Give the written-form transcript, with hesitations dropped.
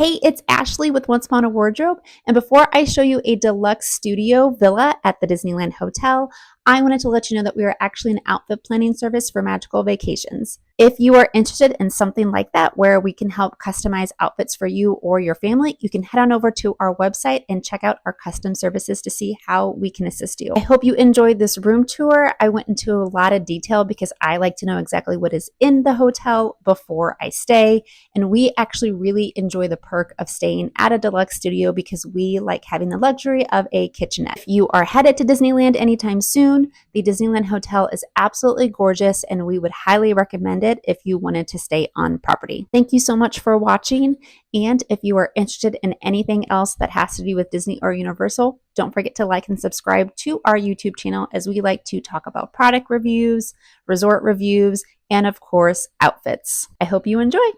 Hey, it's Ashley with Once Upon a Wardrobe. And before I show you a deluxe studio villa at the Disneyland Hotel, I wanted to let you know that we are actually an outfit planning service for magical vacations. If you are interested in something like that, where we can help customize outfits for you or your family, you can head on over to our website and check out our custom services to see how we can assist you. I hope you enjoyed this room tour. I went into a lot of detail because I like to know exactly what is in the hotel before I stay. And we actually really enjoy the perk of staying at a deluxe studio because we like having the luxury of a kitchenette. If you are headed to Disneyland anytime soon, the Disneyland Hotel is absolutely gorgeous and we would highly recommend it if you wanted to stay on property. Thank you so much for watching. And if you are interested in anything else that has to do with Disney or Universal, don't forget to like and subscribe to our YouTube channel, as we like to talk about product reviews, resort reviews, and of course, outfits. I hope you enjoy.